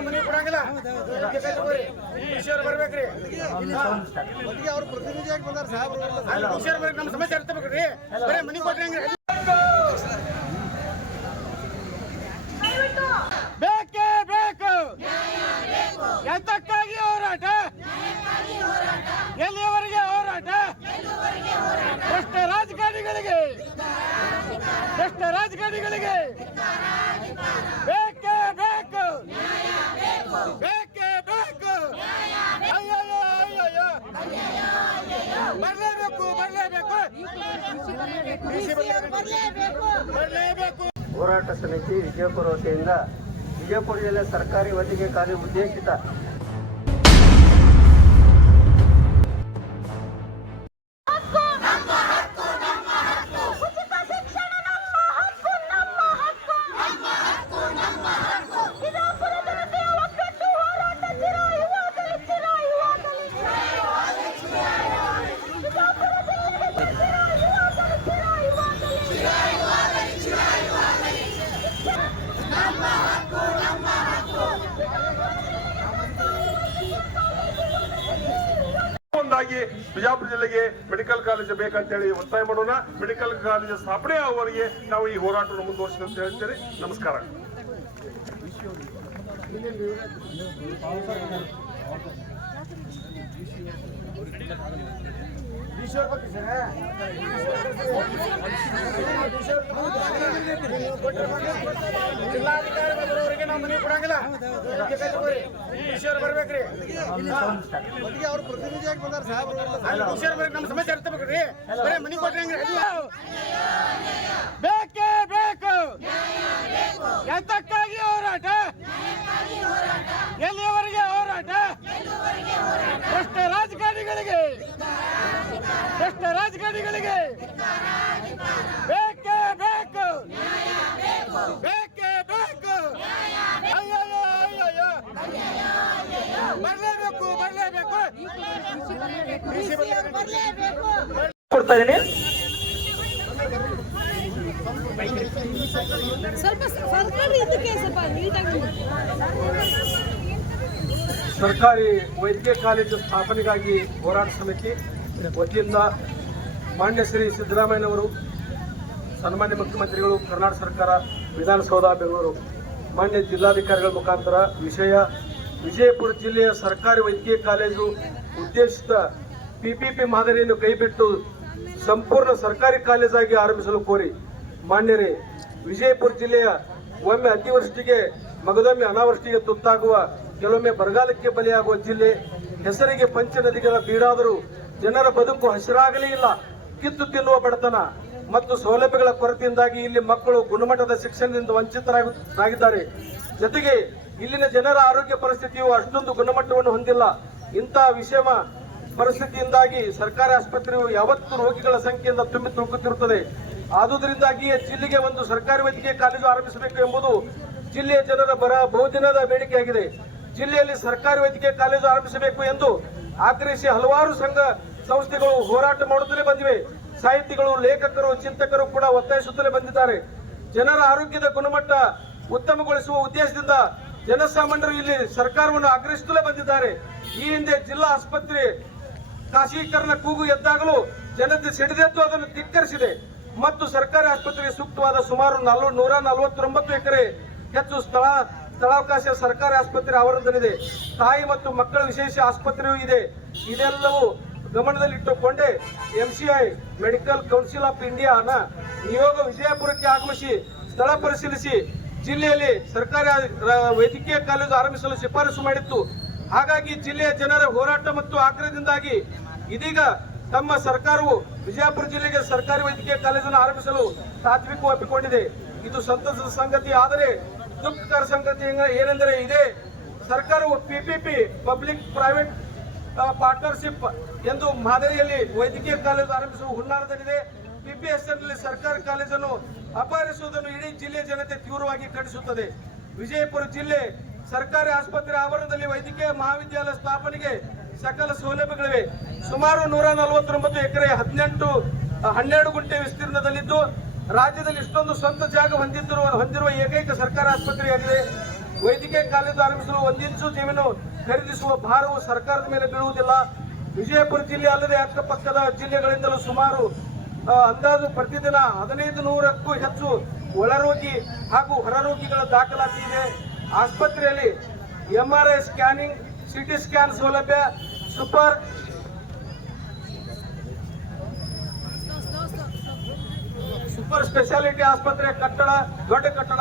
ನಾವು ಮನೆ ಕೊಡಂಗಿಲ್ಲ. ಈಶ್ವರ್ ಬರ್ಬೇಕ್ರಿ. ಅವ್ರ ಪ್ರತಿನಿಧಿಯಾಗಿ ಬಂದಾರ ಸಾಹೇಬ್ರು. ಈಶ್ವರ್ ಬರ್ಬೇಕು, ನಮ್ಮ ಸಮಸ್ಯೆ ಅರ್ಥಬೇಕ್ರಿ. ಬರೀ ಮನೆ ಕೊಟ್ರಿ ಹಂಗ್ರಿ. ಬೇಕೇ ಬೇಕು. ಎಂತಕ್ಕಾಗಿ ಹೋರಾಟ? ಎಲ್ಲಿಯವರೆಗೆ ಹೋರಾಟ? ಭ್ರಷ್ಟ ರಾಜಕಾರಣಿಗಳಿಗೆ ಬೇಕೇ ಬೇಕು. ಬೇಕೇ ಬೇಕು. ಅಯ್ಯಯ್ಯೋ ಬರಲೇಬೇಕು. ಹೋರಾಟ ಸಮಿತಿ ವಿಜಯಪುರ ವತಿಯಿಂದ ವಿಜಯಪುರ ಜಿಲ್ಲೆ ಸರ್ಕಾರಿ ವೈದ್ಯಕೀಯ ಕಾಲೇಜು ಉದ್ದೇಶಿತ ಬಿಜಾಪುರ ಜಿಲ್ಲೆಗೆ ಮೆಡಿಕಲ್ ಕಾಲೇಜ್ ಬೇಕಂತೇಳಿ ಒತ್ತಾಯ ಮಾಡೋಣ. ಮೆಡಿಕಲ್ ಕಾಲೇಜ್ ಸ್ಥಾಪನೆ ಆಗುವವರೆಗೆ ನಾವು ಈ ಹೋರಾಟವನ್ನು ಮುಂದುವರಿಸಿ ಅಂತ ಹೇಳ್ತೇವೆ. ನಮಸ್ಕಾರ. ಜಿಲ್ಲಾಧಿಕಾರಿ ಬರೋವರೆಗೆ ನಾವು ಮನೆ ಕೊಡಂಗಿಲ್ಲ. ಈಶ್ವರ್ ಬರ್ಬೇಕ್ರಿ. ಅವ್ರ ಪ್ರತಿನಿಧಿಯಾಗಿ ಬಂದಾರ ಸಾಹೇಬ್ರು. ಈಶ್ವರ್ ಬರ್ಬೇಕು, ನಮ್ಮ ಸಮಸ್ಯೆ ಅರ್ಥಬೇಕ್ರಿ. ಬರೀ ಮನೆ ಕೊಟ್ರಿ ಹಂಗ್ರಿ. ಬೇಕೇ ಬೇಕು. ಎಂತಕ್ಕಾಗಿ ಹೋರಾಟ? ಎಲ್ಲಿಯವರೆಗೆ ಹೋರಾಟ? ಭ್ರಷ್ಟ ರಾಜಕಾರಣಿಗಳಿಗೆ ಬೇಕೇ ಬೇಕು. ಬೇಕೇ ಬೇಕು. ಅಯ್ಯಯ್ಯೋ ಬರಲೇಬೇಕು. ಕೊಡ್ತಾ ಇದ್ದೀನಿ. ಸರ್ಕಾರಿ ವೈದ್ಯಕೀಯ ಕಾಲೇಜು ಸ್ಥಾಪನೆಗಾಗಿ ಹೋರಾಟ ಸಮಿತಿ ವತಿಯಿಂದ ಮಾನ್ಯ ಶ್ರೀ ಸಿದ್ದರಾಮಯ್ಯನವರು, ಸನ್ಮಾನ್ಯ ಮುಖ್ಯಮಂತ್ರಿಗಳು, ಕರ್ನಾಟಕ ಸರ್ಕಾರ, ವಿಧಾನಸೌಧ ಬೆಂಗಳೂರು, ಮಾನ್ಯ ಜಿಲ್ಲಾಧಿಕಾರಿಗಳ ಮುಖಾಂತರ ವಿಜಯಪುರ ಜಿಲ್ಲೆಯ ಸರ್ಕಾರಿ ವೈದ್ಯಕೀಯ ಕಾಲೇಜು ಉದ್ದೇಶಿತ ಪಿಪಿಪಿ ಮಾದರಿಯನ್ನು ಕೈಬಿಟ್ಟು ಸಂಪೂರ್ಣ ಸರ್ಕಾರಿ ಕಾಲೇಜಾಗಿ ಆರಂಭಿಸಲು ಕೋರಿ ಮಾನ್ಯರೇ, ವಿಜಯಪುರ ಜಿಲ್ಲೆಯ ಒಮ್ಮೆ ಅತಿವೃಷ್ಟಿಗೆ ಮಗದೊಮ್ಮೆ ಅನಾವೃಷ್ಟಿಗೆ ತುತ್ತಾಗುವ, ಕೆಲವೊಮ್ಮೆ ಬರಗಾಲಕ್ಕೆ ಬಲಿಯಾಗುವ ಜಿಲ್ಲೆ. ಹೆಸರಿಗೆ ಪಂಚ ನದಿಗಳ ಬೀಡಾದರೂ ಜನರ ಬದುಕು ಹಸಿರಾಗಲೇ ಇಲ್ಲ. ಕಿತ್ತು ತಿನ್ನುವ ಬಡತನ ಮತ್ತು ಸೌಲಭ್ಯಗಳ ಕೊರತೆಯಿಂದಾಗಿ ಇಲ್ಲಿ ಮಕ್ಕಳು ಗುಣಮಟ್ಟದ ಶಿಕ್ಷಣದಿಂದ ವಂಚಿತರಾಗಿದ್ದಾರೆ. ಜೊತೆಗೆ ಇಲ್ಲಿನ ಜನರ ಆರೋಗ್ಯ ಪರಿಸ್ಥಿತಿಯು ಅಷ್ಟೊಂದು ಗುಣಮಟ್ಟವನ್ನು ಹೊಂದಿಲ್ಲ. ಇಂತಹ ವಿಷಮ ಪರಿಸ್ಥಿತಿಯಿಂದಾಗಿ ಸರ್ಕಾರಿ ಆಸ್ಪತ್ರೆಯು ಯಾವತ್ತೂ ರೋಗಿಗಳ ಸಂಖ್ಯೆಯಿಂದ ತುಂಬಿ ತುಳುಕುತ್ತಿರುತ್ತದೆ. ಆದುದರಿಂದಾಗಿ ಜಿಲ್ಲೆಗೆ ಒಂದು ಸರ್ಕಾರಿ ವೈದ್ಯಕೀಯ ಕಾಲೇಜು ಆರಂಭಿಸಬೇಕು ಎಂಬುದು ಜಿಲ್ಲೆಯ ಜನರ ಬಹುದಿನದ ಬೇಡಿಕೆಯಾಗಿದೆ. ಜಿಲ್ಲೆಯಲ್ಲಿ ಸರ್ಕಾರಿ ವೈದ್ಯಕೀಯ ಕಾಲೇಜು ಆರಂಭಿಸಬೇಕು ಎಂದು ಆಗ್ರಹಿಸಿ ಹಲವಾರು ಸಂಘ ಸಂಸ್ಥೆಗಳು ಹೋರಾಟ ಮಾಡುತ್ತಲೇ ಬಂದಿವೆ. ಸಾಹಿತಿಗಳು, ಲೇಖಕರು, ಚಿಂತಕರು ಕೂಡ ಒತ್ತಾಯಿಸುತ್ತಲೇ ಬಂದಿದ್ದಾರೆ. ಜನರ ಆರೋಗ್ಯದ ಗುಣಮಟ್ಟ ಉತ್ತಮಗೊಳಿಸುವ ಉದ್ದೇಶದಿಂದ ಜನಸಾಮಾನ್ಯರು ಇಲ್ಲಿ ಸರ್ಕಾರವನ್ನು ಆಗ್ರಹಿಸುತ್ತಲೇ ಬಂದಿದ್ದಾರೆ. ಈ ಹಿಂದೆ ಜಿಲ್ಲಾ ಆಸ್ಪತ್ರೆ ಖಾಸಗೀಕರಣ ಕೂಗು ಎದ್ದಾಗಲೂ ಜನತೆ ಸಿಡಿದೆದ್ದು ಅದನ್ನು ಧಿಕ್ಕರಿಸಿದೆ ಮತ್ತು ಸರ್ಕಾರಿ ಆಸ್ಪತ್ರೆಗೆ ಸೂಕ್ತವಾದ ಸುಮಾರು 149 ಎಕರೆ ಹೆಚ್ಚು ಸ್ಥಳಾವಕಾಶ ಸರ್ಕಾರಿ ಆಸ್ಪತ್ರೆ ಆವರಣದಲ್ಲಿದೆ. ತಾಯಿ ಮತ್ತು ಮಕ್ಕಳ ವಿಶೇಷ ಆಸ್ಪತ್ರೆಯೂ ಇದೆ. ಇದೆಲ್ಲವೂ ಗಮನದಲ್ಲಿಟ್ಟುಕೊಂಡೇ MCI ಮೆಡಿಕಲ್ ಕೌನ್ಸಿಲ್ ಆಫ್ ಇಂಡಿಯಾನ ನಿಯೋಗ ವಿಜಯಪುರಕ್ಕೆ ಆಗಮಿಸಿ ಸ್ಥಳ ಪರಿಶೀಲಿಸಿ ಜಿಲ್ಲೆಯಲ್ಲಿ ಸರ್ಕಾರಿ ವೈದ್ಯಕೀಯ ಕಾಲೇಜು ಆರಂಭಿಸಲು ಶಿಫಾರಸು ಮಾಡಿತ್ತು. ಹಾಗಾಗಿ ಜಿಲ್ಲೆಯ ಜನರ ಹೋರಾಟ ಮತ್ತು ಆಗ್ರಹದಿಂದಾಗಿ ಇದೀಗ ತಮ್ಮ ಸರ್ಕಾರವು ವಿಜಯಪುರ ಜಿಲ್ಲೆಗೆ ಸರ್ಕಾರಿ ವೈದ್ಯಕೀಯ ಕಾಲೇಜನ್ನು ಆರಂಭಿಸಲು ತಾತ್ವಿಕ ಒಪ್ಪಿಕೊಂಡಿದೆ. ಇದು ಸಂತಸದ ಸಂಗತಿ. ಆದರೆ ದುಃಖಕರ ಸಂಗತಿ ಏನೆಂದರೆ ಇದೇ ಸರ್ಕಾರವು PPP ಪಬ್ಲಿಕ್ ಪ್ರೈವೇಟ್ ಪಾರ್ಟ್ನರ್ಶಿಪ್ ಎಂದು ಮಾದರಿಯಲ್ಲಿ ವೈದ್ಯಕೀಯ ಕಾಲೇಜು ಆರಂಭಿಸುವ ಹುನ್ನಾರದಲ್ಲಿದೆ. PPSನಲ್ಲಿ ಸರ್ಕಾರಿ ಕಾಲೇಜನ್ನು ಅಪಹರಿಸುವುದನ್ನು ಇಡೀ ಜಿಲ್ಲೆಯ ಜನತೆ ತೀವ್ರವಾಗಿ ಖಂಡಿಸುತ್ತದೆ. ವಿಜಯಪುರ ಜಿಲ್ಲೆ ಸರ್ಕಾರಿ ಆಸ್ಪತ್ರೆ ಆವರಣದಲ್ಲಿ ವೈದ್ಯಕೀಯ ಮಹಾವಿದ್ಯಾಲಯ ಸ್ಥಾಪನೆಗೆ ಸಕಲ ಸೌಲಭ್ಯಗಳಿವೆ. ಸುಮಾರು 149 ಎಕರೆ 12 ಗುಂಟೆ ವಿಸ್ತೀರ್ಣದಲ್ಲಿದ್ದು ರಾಜ್ಯದಲ್ಲಿ ಇಷ್ಟೊಂದು ಸ್ವಂತ ಜಾಗ ಹೊಂದಿರುವ ಏಕೈಕ ಸರ್ಕಾರಿ ಆಸ್ಪತ್ರೆಯಾಗಿದೆ. ವೈದ್ಯಕೀಯ ಕಾಲೇಜು ಆರಂಭಿಸಲು 1 ಇಂಚು ಜಮೀನು ಖರೀದಿಸುವ ಭಾರವು ಸರ್ಕಾರದ ಮೇಲೆ ಬೀಳುವುದಿಲ್ಲ. ವಿಜಯಪುರ ಜಿಲ್ಲೆ ಅಲ್ಲದೆ ಅಕ್ಕಪಕ್ಕದ ಜಿಲ್ಲೆಗಳಿಂದಲೂ ಸುಮಾರು ಅಂದಾಜು ಪ್ರತಿದಿನ 1500ಕ್ಕೂ ಹೆಚ್ಚು ಒಳರೋಗಿ ಹಾಗೂ ಹೊರರೋಗಿಗಳ ದಾಖಲಾತಿ ಇದೆ. ಆಸ್ಪತ್ರೆಯಲ್ಲಿ MRI ಸ್ಕ್ಯಾನಿಂಗ್, CT ಸ್ಕ್ಯಾನ್ ಸೌಲಭ್ಯ, ಸೂಪರ್ ಸ್ಪೆಷಾಲಿಟಿ ಆಸ್ಪತ್ರೆ ಕಟ್ಟಡ, ದೊಡ್ಡ ಕಟ್ಟಡ,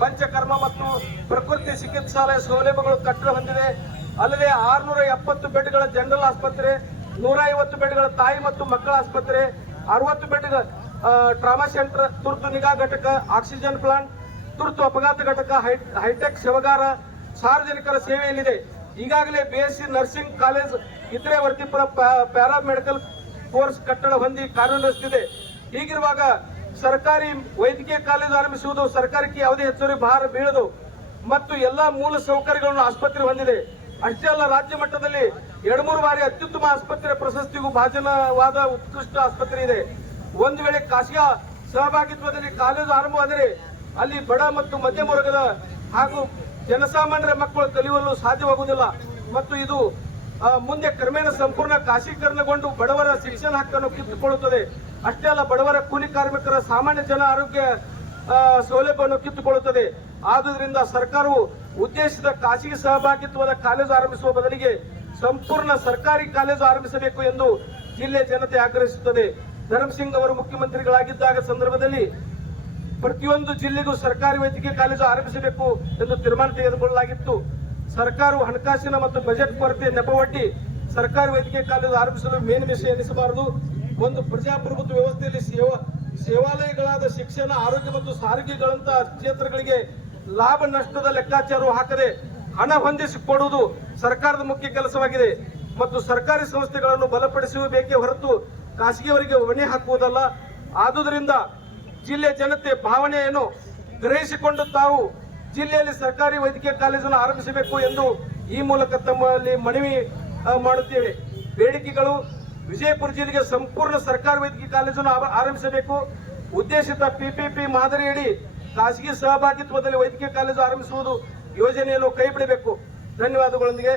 ಪಂಚಕರ್ಮ ಮತ್ತು ಪ್ರಕೃತಿ ಚಿಕಿತ್ಸಾಲಯ ಸೌಲಭ್ಯಗಳು ಕಟ್ಟಡ ಹೊಂದಿದೆ. ಅಲ್ಲದೆ 670 ಬೆಡ್ಗಳ ಜನರಲ್ ಆಸ್ಪತ್ರೆ, 150 ಬೆಡ್ಗಳ ತಾಯಿ ಮತ್ತು ಮಕ್ಕಳ ಆಸ್ಪತ್ರೆ, 60 ಬೆಡ್ಗಳ ಟ್ರಾಮಾ ಸೆಂಟರ್, ತುರ್ತು ನಿಗಾ ಘಟಕ, ಆಕ್ಸಿಜನ್ ಪ್ಲಾಂಟ್, ತುರ್ತು ಅಪಘಾತ ಘಟಕ, ಹೈಟೆಕ್ ಶವಗಾರ ಸಾರ್ವಜನಿಕರ ಸೇವೆಯಲ್ಲಿದೆ. ಈಗಾಗಲೇ BSc ನರ್ಸಿಂಗ್ ಕಾಲೇಜ್, ಇತರೆ ವೃತ್ತಿಪರ ಪ್ಯಾರಾಮೆಡಿಕಲ್ ಕೋರ್ಸ್ ಕಟ್ಟಡ ಹೊಂದಿ ಕಾರ್ಯನಿರ್ವಹಿಸುತ್ತಿದೆ. ಹೀಗಿರುವಾಗ ಸರ್ಕಾರಿ ವೈದ್ಯಕೀಯ ಕಾಲೇಜು ಆರಂಭಿಸುವುದು ಸರ್ಕಾರಕ್ಕೆ ಯಾವುದೇ ಹೆಚ್ಚುವರಿ ಭಾರ ಬೀಳದು ಮತ್ತು ಎಲ್ಲಾ ಮೂಲ ಸೌಕರ್ಯಗಳನ್ನು ಆಸ್ಪತ್ರೆ ಹೊಂದಿದೆ. ಅಷ್ಟೇ ಅಲ್ಲ, ರಾಜ್ಯ ಮಟ್ಟದಲ್ಲಿ 2-3 ಬಾರಿ ಅತ್ಯುತ್ತಮ ಆಸ್ಪತ್ರೆ ಪ್ರಶಸ್ತಿಗೂ ಭಾಜನವಾದ ಉತ್ಕೃಷ್ಟ ಆಸ್ಪತ್ರೆ ಇದೆ. ಒಂದು ವೇಳೆ ಖಾಸಗಿ ಸಹಭಾಗಿತ್ವದಲ್ಲಿ ಕಾಲೇಜು ಆರಂಭವಾದರೆ ಅಲ್ಲಿ ಬಡ ಮತ್ತು ಮಧ್ಯಮ ವರ್ಗದ ಹಾಗೂ ಜನಸಾಮಾನ್ಯರ ಮಕ್ಕಳು ಕಲಿಯಲು ಸಾಧ್ಯವಾಗುವುದಿಲ್ಲ ಮತ್ತು ಇದು ಮುಂದೆ ಕ್ರಮೇಣ ಸಂಪೂರ್ಣ ಖಾಸಗೀಕರಣಗೊಂಡು ಬಡವರ ಶಿಕ್ಷಣ ಹಕ್ಕನ್ನು ಕಿತ್ತುಕೊಳ್ಳುತ್ತದೆ. ಅಷ್ಟೇ ಅಲ್ಲ, ಬಡವರ ಕೂಲಿ ಕಾರ್ಮಿಕರ, ಸಾಮಾನ್ಯ ಜನ ಆರೋಗ್ಯ ಸೌಲಭ್ಯವನ್ನು ಕಿತ್ತುಕೊಳ್ಳುತ್ತದೆ. ಆದುದರಿಂದ ಸರ್ಕಾರವು ಉದ್ದೇಶಿತ ಖಾಸಗಿ ಸಹಭಾಗಿತ್ವದ ಕಾಲೇಜು ಆರಂಭಿಸುವ ಬದಲಿಗೆ ಸಂಪೂರ್ಣ ಸರ್ಕಾರಿ ಕಾಲೇಜು ಆರಂಭಿಸಬೇಕು ಎಂದು ಜಿಲ್ಲೆ ಜನತೆ ಆಗ್ರಹಿಸುತ್ತದೆ. ಧರ್ಮಸಿಂಗ್ ಅವರು ಮುಖ್ಯಮಂತ್ರಿಗಳಾಗಿದ್ದಾಗ ಸಂದರ್ಭದಲ್ಲಿ ಪ್ರತಿಯೊಂದು ಜಿಲ್ಲೆಗೂ ಸರ್ಕಾರಿ ವೈದ್ಯಕೀಯ ಕಾಲೇಜು ಆರಂಭಿಸಬೇಕು ಎಂದು ತೀರ್ಮಾನ ತೆಗೆದುಕೊಳ್ಳಲಾಗಿತ್ತು. ಸರ್ಕಾರವು ಹಣಕಾಸಿನ ಮತ್ತು ಬಜೆಟ್ ಕೊರತೆ ನೆಪವೊಡ್ಡಿ ಸರ್ಕಾರಿ ವೈದ್ಯಕೀಯ ಕಾಲೇಜು ಆರಂಭಿಸಲು ಮೇಲ್ಮಿಷ ಎನಿಸಬಾರದು. ಒಂದು ಪ್ರಜಾಪ್ರಭುತ್ವ ವ್ಯವಸ್ಥೆಯಲ್ಲಿ ಸೇವಾಲಯಗಳಾದ ಶಿಕ್ಷಣ, ಆರೋಗ್ಯ ಮತ್ತು ಸಾರಿಗೆಗಳಂತಹ ಕ್ಷೇತ್ರಗಳಿಗೆ ಲಾಭ ನಷ್ಟದ ಲೆಕ್ಕಾಚಾರ ಹಾಕದೆ ಹಣ ಹೊಂದಿಸಿಕೊಡುವುದು ಸರ್ಕಾರದ ಮುಖ್ಯ ಕೆಲಸವಾಗಿದೆ ಮತ್ತು ಸರ್ಕಾರಿ ಸಂಸ್ಥೆಗಳನ್ನು ಬಲಪಡಿಸಬೇಕೇ ಹೊರತು ಖಾಸಗಿಯವರಿಗೆ ಹೊಣೆ ಹಾಕುವುದಲ್ಲ. ಆದುದರಿಂದ ಜಿಲ್ಲೆ ಜನತೆ ಭಾವನೆಯನ್ನು ಗ್ರಹಿಸಿಕೊಂಡು ತಾವು ಜಿಲ್ಲೆಯಲ್ಲಿ ಸರ್ಕಾರಿ ವೈದ್ಯಕೀಯ ಕಾಲೇಜನ್ನು ಆರಂಭಿಸಬೇಕು ಎಂದು ಈ ಮೂಲಕ ತಮ್ಮಲ್ಲಿ ಮನವಿ ಮಾಡುತ್ತೇವೆ. ಬೇಡಿಕೆಗಳು: ವಿಜಯಪುರ ಜಿಲ್ಲೆಗೆ ಸಂಪೂರ್ಣ ಸರ್ಕಾರಿ ವೈದ್ಯಕೀಯ ಕಾಲೇಜನ್ನು ಆರಂಭಿಸಬೇಕು. ಉದ್ದೇಶಿತ PPP ಮಾದರಿಯಡಿ ಖಾಸಗಿ ಸಹಭಾಗಿತ್ವದಲ್ಲಿ ವೈದ್ಯಕೀಯ ಕಾಲೇಜು ಆರಂಭಿಸುವುದು ಯೋಜನೆಯನ್ನು ಕೈಬಿಡಬೇಕು. ಧನ್ಯವಾದಗಳೊಂದಿಗೆ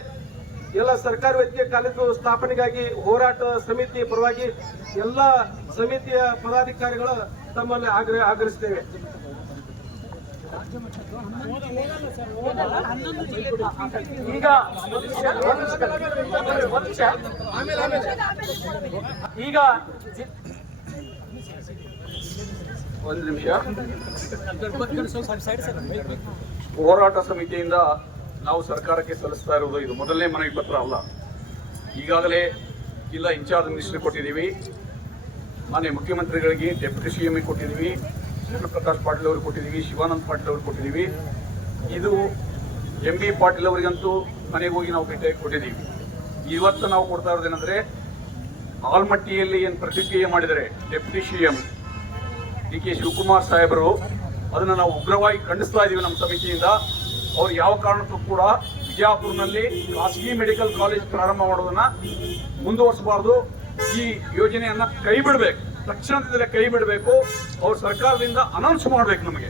ಎಲ್ಲ ಸರ್ಕಾರಿ ವೈದ್ಯಕೀಯ ಕಾಲೇಜು ಸ್ಥಾಪನೆಗಾಗಿ ಹೋರಾಟ ಸಮಿತಿ ಪರವಾಗಿ ಎಲ್ಲ ಸಮಿತಿಯ ಪದಾಧಿಕಾರಿಗಳ ತಮ್ಮಲ್ಲಿ ಆಗ್ರಹಿಸುತ್ತೇವೆ. ಈಗ ಒಂದು ನಿಮಿಷ. ಹೋರಾಟ ಸಮಿತಿಯಿಂದ ನಾವು ಸರ್ಕಾರಕ್ಕೆ ಸಲ್ಲಿಸ್ತಾ ಇರುವುದು ಇದು ಮೊದಲನೇ ಮನವಿ ಪತ್ರ ಅಲ್ಲ. ಈಗಾಗಲೇ ಜಿಲ್ಲಾ ಇನ್ಚಾರ್ಜ್ ಮಿನಿಸ್ಟರ್ ಕೊಟ್ಟಿದ್ದೀವಿ, ಮಾನ್ಯ ಮುಖ್ಯಮಂತ್ರಿಗಳಿಗೆ, ಡೆಪ್ಯೂಟಿ CM ಕೊಟ್ಟಿದ್ದೀವಿ, ಪ್ರಕಾಶ್ ಪಾಟೀಲ್ ಅವರು ಕೊಟ್ಟಿದ್ದೀವಿ, ಶಿವಾನಂದ ಪಾಟೀಲ್ ಅವರು ಕೊಟ್ಟಿದ್ದೀವಿ. ಇದು MB ಪಾಟೀಲ್ ಅವರಿಗಂತೂ ಮನೆಗೆ ಹೋಗಿ ನಾವು ಭೇಟಿ ಕೊಟ್ಟಿದ್ದೀವಿ. ಇವತ್ತು ನಾವು ಕೊಡ್ತಾ ಇರೋದೇನೆಂದರೆ, ಆಲ್ಮಟ್ಟಿಯಲ್ಲಿ ಏನು ಪ್ರತಿಕ್ರಿಯೆ ಮಾಡಿದರೆ ಡೆಪ್ಯೂಟಿ CM DK ಶಿವಕುಮಾರ್ ಸಾಹೇಬರು, ಅದನ್ನು ನಾವು ಉಗ್ರವಾಗಿ ಖಂಡಿಸ್ತಾ ಇದ್ದೀವಿ ನಮ್ಮ ಸಮಿತಿಯಿಂದ. ಅವ್ರು ಯಾವ ಕಾರಣಕ್ಕೂ ಕೂಡ ವಿಜಯಪುರನಲ್ಲಿ ಖಾಸಗಿ ಮೆಡಿಕಲ್ ಕಾಲೇಜ್ ಪ್ರಾರಂಭ ಮಾಡೋದನ್ನ ಮುಂದುವರಿಸಬಾರ್ದು. ಈ ಯೋಜನೆಯನ್ನ ಕೈ ಬಿಡಬೇಕು, ತಕ್ಷಣದಿಂದಲೇ ಕೈ ಬಿಡಬೇಕು. ಅವ್ರು ಸರ್ಕಾರದಿಂದ ಅನೌನ್ಸ್ ಮಾಡಬೇಕು. ನಮಗೆ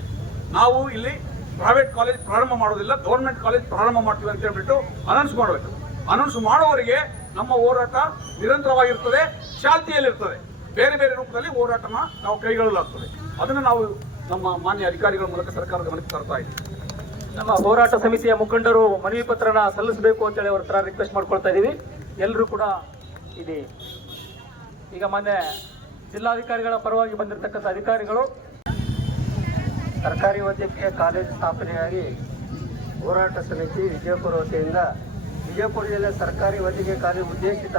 ನಾವು ಇಲ್ಲಿ ಪ್ರೈವೇಟ್ ಕಾಲೇಜ್ ಪ್ರಾರಂಭ ಮಾಡೋದಿಲ್ಲ, ಗೌರ್ಮೆಂಟ್ ಕಾಲೇಜ್ ಪ್ರಾರಂಭ ಮಾಡ್ತೀವಿ ಅಂತ ಹೇಳ್ಬಿಟ್ಟು ಅನೌನ್ಸ್ ಮಾಡಬೇಕು. ಅನೌನ್ಸ್ ಮಾಡುವವರೆಗೆ ನಮ್ಮ ಹೋರಾಟ ನಿರಂತರವಾಗಿರ್ತದೆ, ಚಾಲ್ತಿಯಲ್ಲಿರ್ತದೆ. ಬೇರೆ ಬೇರೆ ರೂಪದಲ್ಲಿ ಹೋರಾಟನ ನಾವು ಕೈಗೊಳ್ಳಲಾಗ್ತದೆ. ಅದನ್ನು ನಾವು ನಮ್ಮ ಮಾನ್ಯ ಅಧಿಕಾರಿಗಳ ಮೂಲಕ ಸರ್ಕಾರದ ಗಮನಕ್ಕೆ ತರ್ತಾ ಇದ್ದೀವಿ. ನಮ್ಮ ಹೋರಾಟ ಸಮಿತಿಯ ಮುಖಂಡರು ಮನವಿ ಪತ್ರನ ಸಲ್ಲಿಸಬೇಕು ಅಂತೇಳಿ ಅವ್ರ ಹತ್ರ ರಿಕ್ವೆಸ್ಟ್ ಮಾಡ್ಕೊಳ್ತಾ ಇದ್ದೀವಿ. ಎಲ್ಲರೂ ಕೂಡ ಇದೆ. ಈಗ ಮಾನ್ಯ ಜಿಲ್ಲಾಧಿಕಾರಿಗಳ ಪರವಾಗಿ ಬಂದಿರತಕ್ಕಂಥ ಅಧಿಕಾರಿಗಳು ಸರ್ಕಾರಿ ವೈದ್ಯಕೀಯ ಕಾಲೇಜು ಸ್ಥಾಪನೆಯಾಗಿ ಹೋರಾಟ ಸಮಿತಿ ವಿಜಯಪುರ ವತಿಯಿಂದ ವಿಜಯಪುರ ಜಿಲ್ಲೆ ಸರ್ಕಾರಿ ವೈದ್ಯಕೀಯ ಕಾಲೇಜು ಉದ್ದೇಶಿತ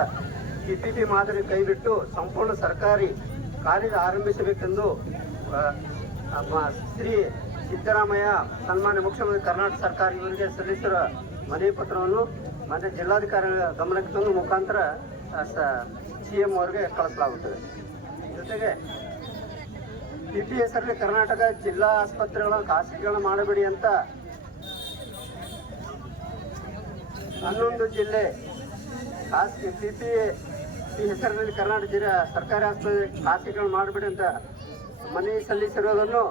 PPP ಮಾದರಿ ಕೈಬಿಟ್ಟು ಸಂಪೂರ್ಣ ಸರ್ಕಾರಿ ಕಾಲೇಜು ಆರಂಭಿಸಬೇಕೆಂದು ಶ್ರೀ ಸಿದ್ದರಾಮಯ್ಯ ಸನ್ಮಾನ್ಯ ಮುಖ್ಯಮಂತ್ರಿ ಕರ್ನಾಟಕ ಸರ್ಕಾರ ಇವರಿಗೆ ಸಲ್ಲಿಸಿರುವ ಮನವಿ ಪತ್ರವನ್ನು ಮಾನ್ಯ ಜಿಲ್ಲಾಧಿಕಾರಿಗಳ ಗಮನಕ್ಕೆ ತಂದು ಮುಖಾಂತರ CM ಅವರಿಗೆ ಕಳಿಸಲಾಗುತ್ತದೆ. ಜೊತೆಗೆ PP ಹೆಸರಲ್ಲಿ ಕರ್ನಾಟಕ ಜಿಲ್ಲಾ ಆಸ್ಪತ್ರೆಗಳ ಖಾಸಗಿಗಳನ್ನು ಮಾಡಬೇಡಿ ಅಂತ 11 ಜಿಲ್ಲೆ ಖಾಸಗಿ PP ಹೆಸರಿನಲ್ಲಿ ಕರ್ನಾಟಕ ಜಿಲ್ಲಾ ಸರ್ಕಾರಿ ಆಸ್ಪತ್ರೆ ಖಾಸಗಿಗಳನ್ನು ಮಾಡಬೇಡಿ ಅಂತ ಮನವಿ ಸಲ್ಲಿಸಿರುವುದನ್ನು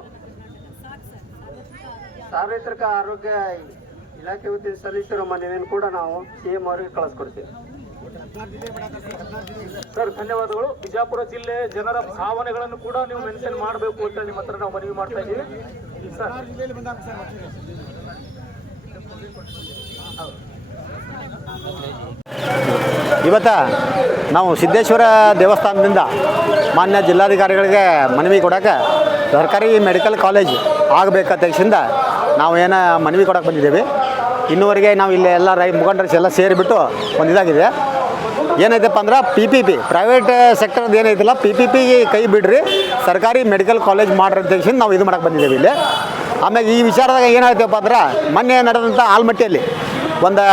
ಸಾರ್ವತ್ರಿಕ ಆರೋಗ್ಯ ಇಲಾಖೆ ವತಿಯಿಂದ ಸಲ್ಲಿಸಿರೋ ಮನವಿಯನ್ನು ಕೂಡ ನಾವು CM ಅವರಿಗೆ ಕಳಿಸ್ಕೊಡ್ತೀವಿ. ಸರ್ ಧನ್ಯವಾದಗಳು. ಬಿಜಾಪುರ ಜಿಲ್ಲೆ ಜನರ ಭಾವನೆಗಳನ್ನು ಕೂಡ ನೀವು ಮೆನ್ಷನ್ ಮಾಡಬೇಕು ಅಂತ ನಿಮ್ಮ ಹತ್ರ ನಾವು ಮನವಿ ಮಾಡ್ತಾ ಇದ್ದೀವಿ ಸರ್. ಇವತ್ತ ನಾವು ಸಿದ್ದೇಶ್ವರ ದೇವಸ್ಥಾನದಿಂದ ಮಾನ್ಯ ಜಿಲ್ಲಾಧಿಕಾರಿಗಳಿಗೆ ಮನವಿ ಕೊಡೋಕೆ ಸರ್ಕಾರಿ ಮೆಡಿಕಲ್ ಕಾಲೇಜ್ ಆಗಬೇಕಂತ ನಾವು ಏನೋ ಮನವಿ ಕೊಡೋಕೆ ಬಂದಿದ್ದೇವೆ. ಇನ್ನೂವರೆಗೆ ನಾವು ಇಲ್ಲಿ ಎಲ್ಲ ಮುಖಂಡರು ಎಲ್ಲ ಸೇರಿಬಿಟ್ಟು ಒಂದು ಇದಾಗಿದೆ. ಏನೈತಪ್ಪ ಅಂದ್ರೆ PPP ಪ್ರೈವೇಟ್ ಸೆಕ್ಟರ್ದು ಏನೈತಿಲ್ಲ PPP ಕೈ ಬಿಡ್ರಿ, ಸರ್ಕಾರಿ ಮೆಡಿಕಲ್ ಕಾಲೇಜ್ ಮಾಡ್ರಿ ಅಂತ ನಾವು ಇದು ಮಾಡೋಕೆ ಬಂದಿದ್ದೇವೆ ಇಲ್ಲಿ. ಆಮೇಲೆ ಈ ವಿಚಾರದಾಗ ಏನಾಯ್ತಪ್ಪ ಅಂದ್ರೆ ಮೊನ್ನೆ ನಡೆದಂಥ ಆಲ್ಮಟ್ಟಿಯಲ್ಲಿ ಒಂದು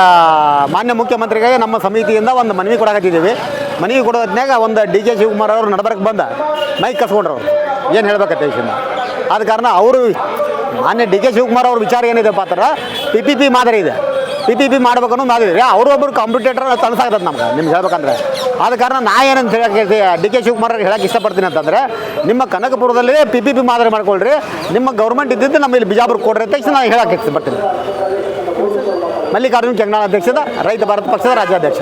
ಮಾನ್ಯ ಮುಖ್ಯಮಂತ್ರಿಗೆ ನಮ್ಮ ಸಮಿತಿಯಿಂದ ಒಂದು ಮನವಿ ಕೊಡಕತ್ತಿದ್ದೀವಿ. ಮನವಿ ಕೊಡೋದ್ನಾಗ ಒಂದು DK ಶಿವಕುಮಾರ್ ಅವರು ನಡ್ಬರ್ಕ್ ಬಂದ ಮೈಕ್ ಕಸ್ಕೊಂಡ್ರು. ಏನು ಹೇಳ್ಬೇಕಂತ ವಿಷಯ ಆದ ಕಾರಣ ಅವರು ಮಾನ್ಯ DK ಶಿವಕುಮಾರ್ ಅವ್ರ ವಿಚಾರ ಏನಿದೆಪ್ಪ ಅಂದ್ರೆ PPP ಮಾದರಿ ಇದೆ, PPP ಮಾಡ್ಬೇಕನ್ನೋ ಮಾದರಿ ಅವರು ಒಬ್ಬರು ಕಾಂಪಿಟೇಟರ್ ತನಸಾಗ್ತದೆ ನಿಮ್ಗೆ ಹೇಳ್ಬೇಕಂದ್ರೆ. ಆದ ಕಾರಣ ನಾ ಏನಂತ ಹೇಳಕ್ಕೆ DK ಶಿವಕುಮಾರ್ ಹೇಳಕ್ಕೆ ಇಷ್ಟಪಡ್ತೀನಿ ಅಂತಂದರೆ ನಿಮ್ಮ ಕನಕಪುರದಲ್ಲಿ PPP ಮಾದರಿ ಮಾಡ್ಕೊಳ್ರಿ, ನಿಮ್ಮ ಗೌರ್ಮೆಂಟ್ ಇದ್ದಿದ್ದು ನಮ್ಮ ಇಲ್ಲಿ ಬಿಜಾಪುರ ಕೊಡ್ರಿ ಅಂತ ನಾನು ಹೇಳಕ್ಕೆ ಇಷ್ಟಪಡ್ತೀನಿ. ಮಲ್ಲಿಕಾರ್ಜುನ್ ಕೆಂಗನಾಳ್ ಅಧ್ಯಕ್ಷದ ರೈತ ಭಾರತ ಪಕ್ಷದ ರಾಜ್ಯಾಧ್ಯಕ್ಷ.